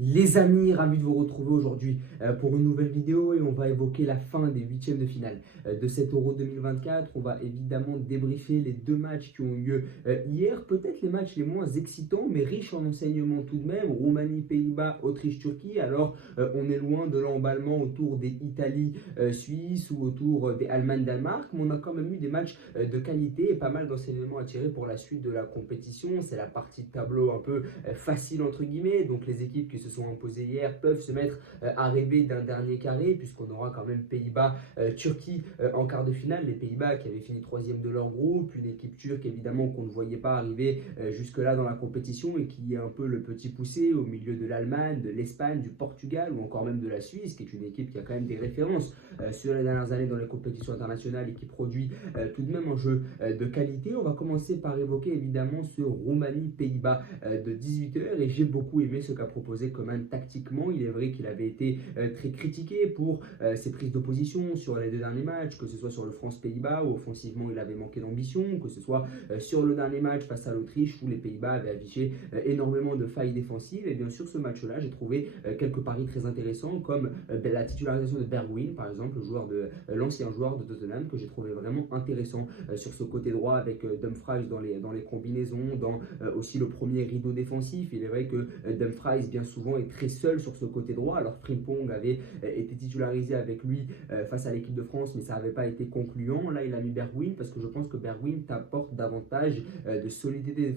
Les amis, ravi de vous retrouver aujourd'hui pour une nouvelle vidéo et on va évoquer la fin des huitièmes de finale de cet Euro 2024. On va évidemment débriefer les deux matchs qui ont eu lieu hier, peut-être les matchs les moins excitants mais riches en enseignements tout de même. Roumanie, Pays-Bas, Autriche, Turquie. Alors on est loin de l'emballement autour des Italie, Suisse ou autour des Allemagne, Danemark, mais on a quand même eu des matchs de qualité et pas mal d'enseignements à tirer pour la suite de la compétition. C'est la partie de tableau un peu facile entre guillemets, donc les équipes qui se sont imposées hier peuvent se mettre à rêver d'un dernier carré, puisqu'on aura quand même Pays-Bas, Turquie en quart de finale. Les Pays-Bas qui avaient fini troisième de leur groupe, une équipe turque évidemment qu'on ne voyait pas arriver jusque-là dans la compétition et qui est un peu le petit poussé au milieu de l'Allemagne, de l'Espagne, du Portugal ou encore même de la Suisse, qui est une équipe qui a quand même des références sur les dernières années dans les compétitions internationales et qui produit tout de même un jeu de qualité. On va commencer par évoquer évidemment ce Roumanie-Pays-Bas de 18h et j'ai beaucoup aimé ce qu'a proposé Coman tactiquement. Il est vrai qu'il avait été très critiqué pour ses prises d'opposition sur les deux derniers matchs, que ce soit sur le France-Pays-Bas où offensivement il avait manqué d'ambition, que ce soit sur le dernier match face à l'Autriche où les Pays-Bas avaient affiché énormément de failles défensives. Et bien sûr ce match-là j'ai trouvé quelques paris très intéressants comme la titularisation de Bergwijn par exemple, l'ancien joueur de Tottenham, que j'ai trouvé vraiment intéressant sur ce côté droit avec Dumfries dans les combinaisons, dans aussi le premier rideau défensif. Il est vrai que Dumfries bien souvent est très seul sur ce côté droit, alors Frimpong avait été titularisé avec lui face à l'équipe de France, mais ça n'avait pas été concluant. Là il a mis Bergwijn parce que je pense que Bergwijn t'apporte davantage de solidité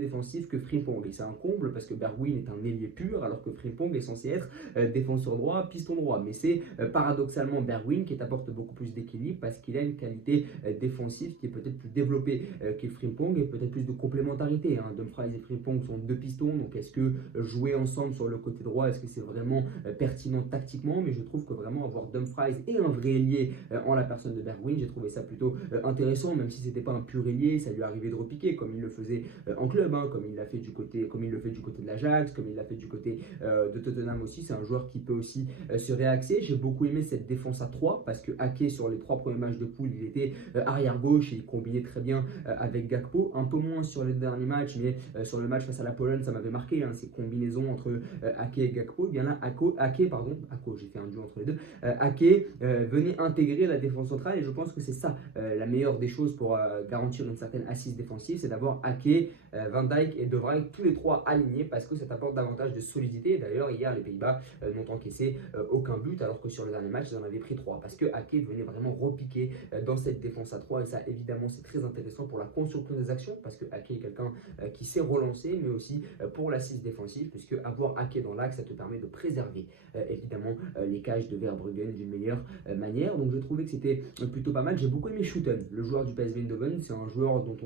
défensive que Frimpong, et c'est un comble parce que Bergwijn est un ailier pur alors que Frimpong est censé être défenseur droit, piston droit, mais c'est paradoxalement Bergwijn qui t'apporte beaucoup plus d'équilibre parce qu'il a une qualité défensive qui est peut-être plus développée que Frimpong et peut-être plus de complémentarité. Dumfries et Frimpong sont deux pistons, donc est-ce que jouer ensemble sur le côté droit, est-ce que c'est vraiment pertinent tactiquement? Mais je trouve que vraiment avoir Dumfries et un vrai ailier en la personne de Bergwijn, j'ai trouvé ça plutôt intéressant, même si c'était pas un pur ailier, ça lui arrivait de repiquer comme il le faisait en club, comme il l'a fait du côté, comme il le fait du côté de l'Ajax, comme il l'a fait du côté de Tottenham aussi. C'est un joueur qui peut aussi se réaxer. J'ai beaucoup aimé cette défense à 3 parce que Ake sur les 3 premiers matchs de poule il était arrière gauche et il combinait très bien avec Gakpo, un peu moins sur les derniers matchs, mais sur le match face à la Pologne ça m'avait marqué, ces combinaisons entre Ake et Gakpo. Et bien là j'ai fait un duo entre les deux, Ake venait intégrer la défense centrale et je pense que c'est ça la meilleure des choses pour garantir une certaine assise défensive, c'est d'avoir Ake, Van Dijk et De Vrij tous les 3 alignés parce que ça t'apporte davantage de solidité. D'ailleurs hier les Pays-Bas n'ont encaissé aucun but alors que sur le dernier match ils en avaient pris 3 parce que Ake venait vraiment repiquer dans cette défense à 3 et ça évidemment c'est très intéressant pour la construction des actions parce que Ake est quelqu'un qui sait relancer, mais aussi pour l'assise défensive, puisque avoir Ake dans l'axe ça te permet de préserver évidemment les cages de Verbruggen d'une meilleure manière. Donc je trouvais que c'était plutôt pas mal. J'ai beaucoup aimé Schouten, le joueur du PSV Eindhoven. C'est un joueur dont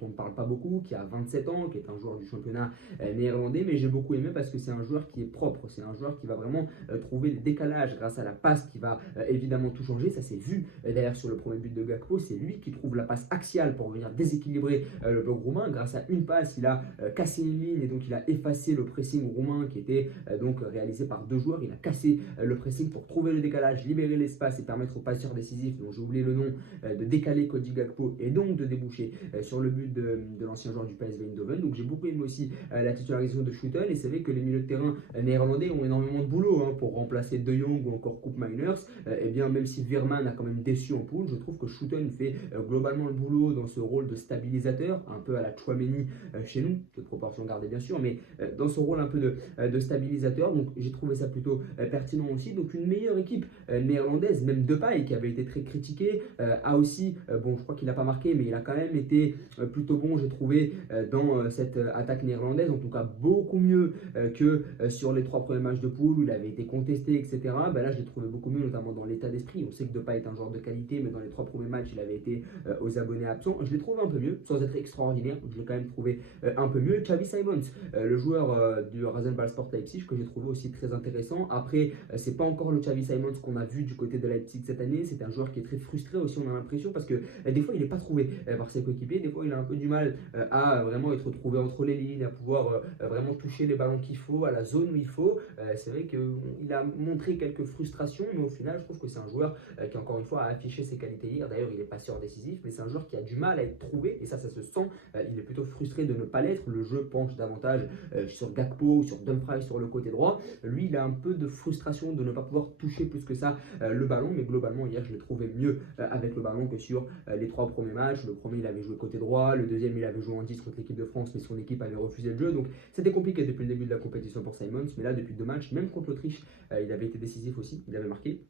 on ne parle pas beaucoup, qui a 27 ans, qui est un joueur du championnat néerlandais, mais j'ai beaucoup aimé parce que c'est un joueur qui est propre, c'est un joueur qui va vraiment trouver le décalage grâce à la passe qui va évidemment tout changer. Ça s'est vu d'ailleurs sur le premier but de Gakpo, c'est lui qui trouve la passe axiale pour venir déséquilibrer le bloc roumain. Grâce à une passe, il a cassé une ligne et donc il a effacé le pressing roumain qui était donc réalisé par deux joueurs. Il a cassé le pressing pour trouver le décalage, libérer l'espace et permettre aux passeurs décisifs, dont j'ai oublié le nom, de décaler Cody Gakpo et donc de déboucher sur le but de l'ancien joueur du PSV Eindhoven. Donc j'ai beaucoup aimé aussi la titularisation de Schouten et c'est vrai que les milieux de terrain néerlandais ont énormément de boulot pour remplacer De Jong ou encore Koop Meiners. Et bien même si Veerman a quand même déçu en poule, je trouve que Schouten fait globalement le boulot dans ce rôle de stabilisateur, un peu à la Tchouaméni chez nous, de proportion gardée bien sûr, mais dans ce rôle un peu de stabilisateur. Donc j'ai trouvé ça plutôt pertinent aussi. Donc une meilleure équipe néerlandaise, même Depay qui avait été très critiqué, a aussi, bon je crois qu'il n'a pas marqué, mais il a quand même été plutôt bon j'ai trouvé dans cette attaque néerlandaise, en tout cas beaucoup mieux que sur les 3 premiers matchs de poule où il avait été contesté, etc. Là je l'ai trouvé beaucoup mieux, notamment dans l'état d'esprit. On sait que Depay est un joueur de qualité, mais dans les 3 premiers matchs il avait été aux abonnés absents. Je l'ai trouvé un peu mieux, sans être extraordinaire, je l'ai quand même trouvé un peu mieux. Xavi Simons, le joueur du Rasenball Sport Leipzig, que j'ai trouvé aussi très intéressant. Après, c'est pas encore le Xavi Simons qu'on a vu du côté de Leipzig cette année. C'est un joueur qui est très frustré aussi, on a l'impression, parce que des fois il n'est pas trouvé par ses coéquipiers, des fois il a un peu du mal à vraiment être trouvé entre les lignes, à pouvoir vraiment toucher les ballons qu'il faut, à la zone où il faut. C'est vrai qu'il a montré quelques frustrations, mais au final je trouve que c'est un joueur qui encore une fois a affiché ses qualités hier. D'ailleurs il est passeur décisif, mais c'est un joueur qui a du mal à être trouvé, et ça se sent. Il est plutôt frustré de ne pas l'être. Le jeu penche davantage sur Gakpo, sur Dumfries sur le côté droit. Lui, il a un peu de frustration de ne pas pouvoir toucher plus que ça le ballon, mais globalement, hier, je l'ai trouvé mieux avec le ballon que sur les 3 premiers matchs. Le premier, il avait joué côté droit, le deuxième, il avait joué en 10 contre l'équipe de France, mais son équipe avait refusé le jeu. Donc, c'était compliqué depuis le début de la compétition pour Simons, mais là, depuis 2 matchs, même contre l'Autriche, il avait été décisif aussi, il avait marqué.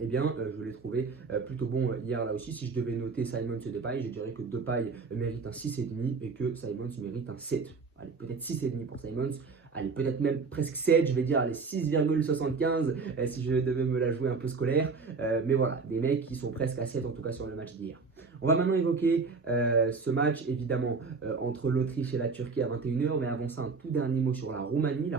Eh bien, je l'ai trouvé plutôt bon hier là aussi. Si je devais noter Simons et Depay, je dirais que Depay mérite un 6,5 et que Simons mérite un 7. Allez, peut-être 6,5 pour Simons. Allez, peut-être même presque 7, je vais dire allez, 6,75 si je devais me la jouer un peu scolaire. Mais voilà, des mecs qui sont presque à 7 en tout cas sur le match d'hier. On va maintenant évoquer ce match évidemment entre l'Autriche et la Turquie à 21h, mais avant ça un tout dernier mot sur la Roumanie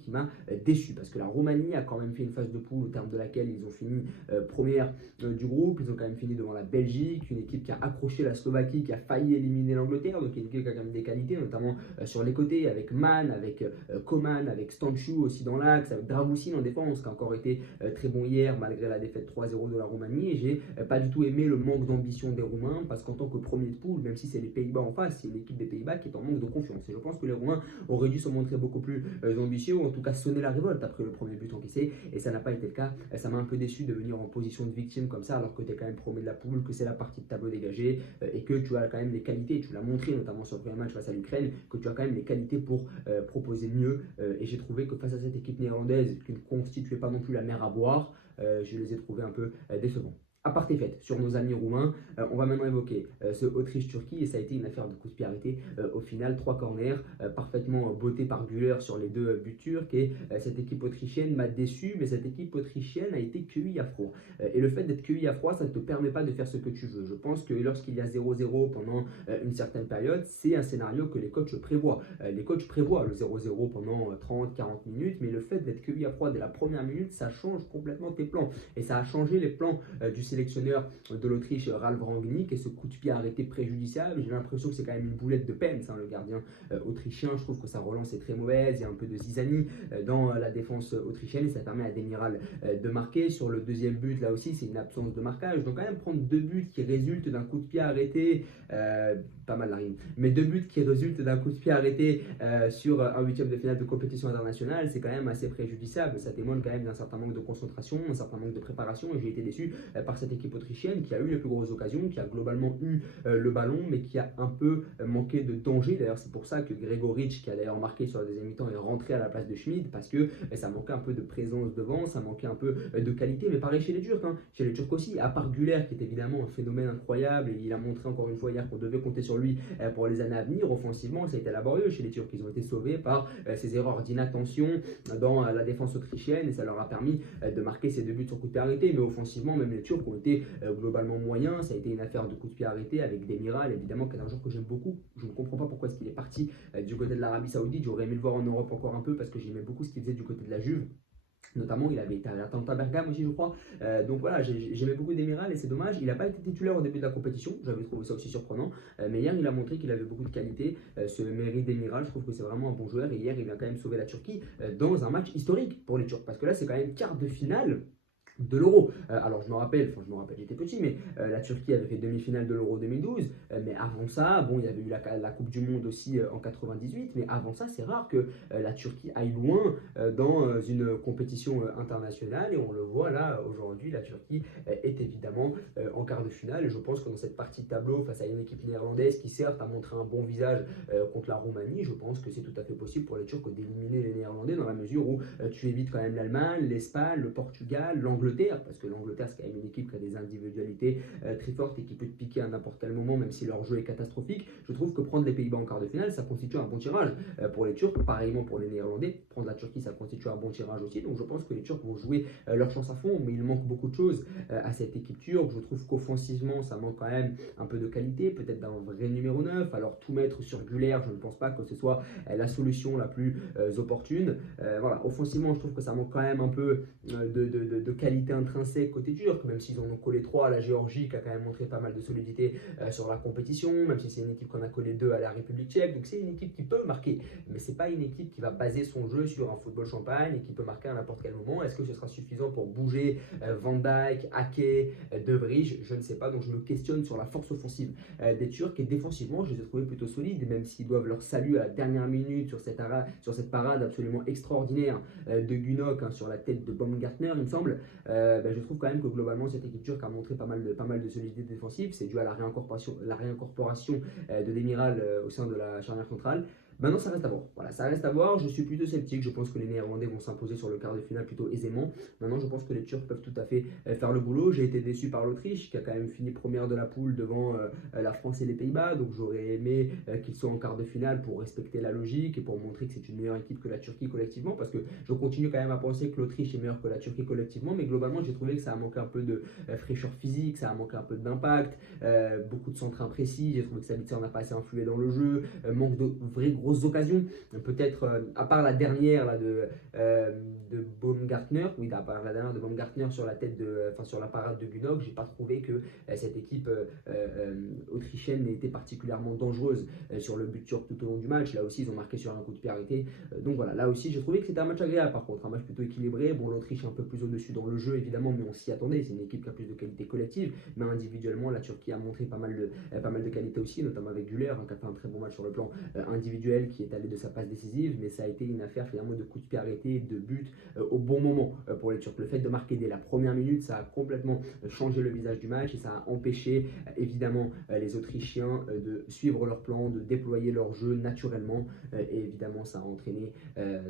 qui m'a déçu parce que la Roumanie a quand même fait une phase de poule au terme de laquelle ils ont fini première du groupe, ils ont quand même fini devant la Belgique, une équipe qui a accroché la Slovaquie, qui a failli éliminer l'Angleterre, donc une équipe qui a quand même des qualités, notamment sur les côtés avec Mann, avec Coman, avec Stanciu aussi dans l'axe, avec Dragusin en défense qui a encore été très bon hier malgré la défaite 3-0 de la Roumanie, et j'ai pas du tout aimé le manque d'ambition des Roumains parce qu'en tant que premier de poule, même si c'est les Pays-Bas en face, c'est l'équipe des Pays-Bas qui est en manque de confiance. Et je pense que les Roumains auraient dû se montrer beaucoup plus ambitieux, ou en tout cas sonner la révolte après le premier but encaissé, et ça n'a pas été le cas. Ça m'a un peu déçu de venir en position de victime comme ça, alors que tu es quand même premier de la poule, que c'est la partie de tableau dégagée, et que tu as quand même les qualités, tu l'as montré notamment sur le premier match face à l'Ukraine, que tu as quand même les qualités pour proposer mieux. Et j'ai trouvé que face à cette équipe néerlandaise, qui ne constituait pas non plus la mer à boire, je les ai trouvés un peu décevants. Aparté fait sur nos amis roumains, on va maintenant évoquer ce Autriche-Turquie et ça a été une affaire de coup de pied arrêté. Au final, 3 corners parfaitement bottés par Güler sur les 2 buts turcs et cette équipe autrichienne m'a déçu, mais cette équipe autrichienne a été cueillie à froid. Et le fait d'être cueillie à froid, ça ne te permet pas de faire ce que tu veux. Je pense que lorsqu'il y a 0-0 pendant une certaine période, c'est un scénario que les coachs prévoient. Les coachs prévoient le 0-0 pendant 30-40 minutes, mais le fait d'être cueilli à froid dès la première minute, ça change complètement tes plans. Et ça a changé les plans du sélectionneur de l'Autriche, Ralf Rangnick, et ce coup de pied arrêté préjudiciable. J'ai l'impression que c'est quand même une boulette de Pence, le gardien autrichien. Je trouve que sa relance est très mauvaise. Il y a un peu de zizanie dans la défense autrichienne et ça permet à Demiral de marquer. Sur le deuxième but, là aussi, c'est une absence de marquage. Donc, quand même, prendre 2 buts qui résultent d'un coup de pied arrêté, pas mal la rime, mais 2 buts qui résultent d'un coup de pied arrêté sur un 8e de finale de compétition internationale, c'est quand même assez préjudiciable. Ça témoigne quand même d'un certain manque de concentration, un certain manque de préparation, et j'ai été déçu par cette équipe autrichienne qui a eu les plus grosses occasions, qui a globalement eu le ballon, mais qui a un peu manqué de danger. D'ailleurs, c'est pour ça que Gregoric, qui a d'ailleurs marqué sur la deuxième mi-temps, est rentré à la place de Schmid, parce que ça manquait un peu de présence devant, ça manquait un peu de qualité, mais pareil chez les Turcs, chez les Turcs aussi, à part Güler, qui est évidemment un phénomène incroyable, et il a montré encore une fois hier qu'on devait compter sur lui pour les années à venir. Offensivement, ça a été laborieux chez les Turcs, ils ont été sauvés par ces erreurs d'inattention dans la défense autrichienne, et ça leur a permis de marquer ces 2 buts sur coup de pied arrêté. Mais offensivement, même les Turcs ont été globalement moyens. Ça a été une affaire de coup de pied arrêté avec Demiral, évidemment, qui est un joueur que j'aime beaucoup. Je ne comprends pas pourquoi est-ce qu'il est parti du côté de l'Arabie Saoudite. J'aurais aimé le voir en Europe encore un peu parce que j'aimais beaucoup ce qu'il faisait du côté de la Juve. Notamment, il avait été à l'Atalanta Bergame aussi, je crois. Donc voilà, j'aimais beaucoup Demiral et c'est dommage. Il n'a pas été titulaire au début de la compétition. J'avais trouvé ça aussi surprenant. Mais hier, il a montré qu'il avait beaucoup de qualité. Ce mérite Demiral, je trouve que c'est vraiment un bon joueur. Et hier, il a quand même sauvé la Turquie dans un match historique pour les Turcs. Parce que là, c'est quand même quart de finale de l'Euro. Alors je me rappelle, j'étais petit, mais la Turquie avait fait demi-finale de l'Euro 2012, mais avant ça, bon, il y avait eu la Coupe du Monde aussi en 98, mais avant ça, c'est rare que la Turquie aille loin dans une compétition internationale, et on le voit là, aujourd'hui, la Turquie est évidemment en quart de finale, et je pense que dans cette partie de tableau, face à une équipe néerlandaise qui certes a montré un bon visage contre la Roumanie, je pense que c'est tout à fait possible pour les Turcs d'éliminer les Néerlandais, dans la mesure où tu évites quand même l'Allemagne, l'Espagne, le Portugal, l'Angleterre, parce que l'Angleterre c'est quand même une équipe qui a des individualités très fortes et qui peut te piquer à n'importe quel moment, même si leur jeu est catastrophique. Je trouve que prendre les Pays-Bas en quart de finale, ça constitue un bon tirage pour les Turcs, pareillement pour les Néerlandais. Prendre la Turquie, ça constitue un bon tirage aussi, donc je pense que les Turcs vont jouer leur chance à fond, mais il manque beaucoup de choses à cette équipe turque. Je trouve qu'offensivement, ça manque quand même un peu de qualité, peut-être d'un vrai numéro 9, alors tout mettre sur Güler, je ne pense pas que ce soit la solution la plus opportune. Voilà, offensivement, je trouve que ça manque quand même un peu de qualité qualité intrinsèque côté turc, même s'ils en ont collé 3 à la Géorgie, qui a quand même montré pas mal de solidité sur la compétition, même si c'est une équipe qu'on a collé 2 à la République tchèque. Donc c'est une équipe qui peut marquer, mais c'est pas une équipe qui va baser son jeu sur un football champagne et qui peut marquer à n'importe quel moment. Est-ce que ce sera suffisant pour bouger Van Dijk, Ake, De Vrij? Je ne sais pas, donc je me questionne sur la force offensive des Turcs, et défensivement je les ai trouvés plutôt solides, même s'ils doivent leur salut à la dernière minute sur cette parade absolument extraordinaire de Gunok sur la tête de Baumgartner, il me semble. Je trouve quand même que globalement cette équipe turque a montré pas mal de solidité défensive. C'est dû à la réincorporation de Demiral au sein de la charnière centrale. Maintenant, ça reste à voir. Voilà, ça reste à voir. Je suis plutôt sceptique. Je pense que les Néerlandais vont s'imposer sur le quart de finale plutôt aisément. Maintenant, je pense que les Turcs peuvent tout à fait faire le boulot. J'ai été déçu par l'Autriche, qui a quand même fini première de la poule devant la France et les Pays-Bas. Donc, j'aurais aimé qu'ils soient en quart de finale pour respecter la logique et pour montrer que c'est une meilleure équipe que la Turquie collectivement. Parce que je continue quand même à penser que l'Autriche est meilleure que la Turquie collectivement. Mais globalement, j'ai trouvé que ça a manqué un peu de fraîcheur physique, ça a manqué un peu d'impact, beaucoup de centres imprécis. J'ai trouvé que Sabitzer n'a pas assez influé dans le jeu, manque de vraies grosses occasions. Peut-être, à part la dernière là, de Baumgartner, oui, à part la dernière de Baumgartner sur la tête sur la parade de Gunok, j'ai pas trouvé que cette équipe autrichienne ait été particulièrement dangereuse sur le but turc tout au long du match. Là aussi, ils ont marqué sur un coup de pied arrêté. Donc voilà, là aussi, j'ai trouvé que c'était un match agréable. Par contre, un match plutôt équilibré. Bon, l'Autriche est un peu plus au-dessus dans le jeu, évidemment, mais on s'y attendait. C'est une équipe qui a plus de qualité collective, mais individuellement, la Turquie a montré pas mal de qualité aussi, notamment avec Güler, qui a fait un très bon match sur le plan individuel, qui est allé de sa passe décisive, mais ça a été une affaire finalement de coups de pied arrêtés et de buts au bon moment pour les Turcs. Le fait de marquer dès la première minute, ça a complètement changé le visage du match et ça a empêché évidemment les Autrichiens de suivre leur plan, de déployer leur jeu naturellement, et évidemment ça a entraîné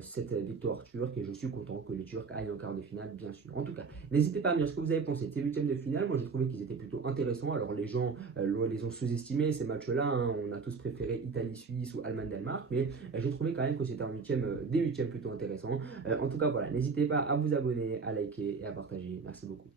cette victoire turque, et je suis content que les Turcs aillent en quart de finale, bien sûr. En tout cas, n'hésitez pas à me dire ce que vous avez pensé de ces huitièmes de finale. Moi j'ai trouvé qu'ils étaient plutôt intéressants. Alors les gens les ont sous-estimés ces matchs-là, hein. On a tous préféré Italie-Suisse ou Allemagne-Danemark, mais j'ai trouvé quand même que c'était des huitièmes plutôt intéressants. En tout cas voilà, n'hésitez pas à vous abonner, à liker et à partager. Merci beaucoup.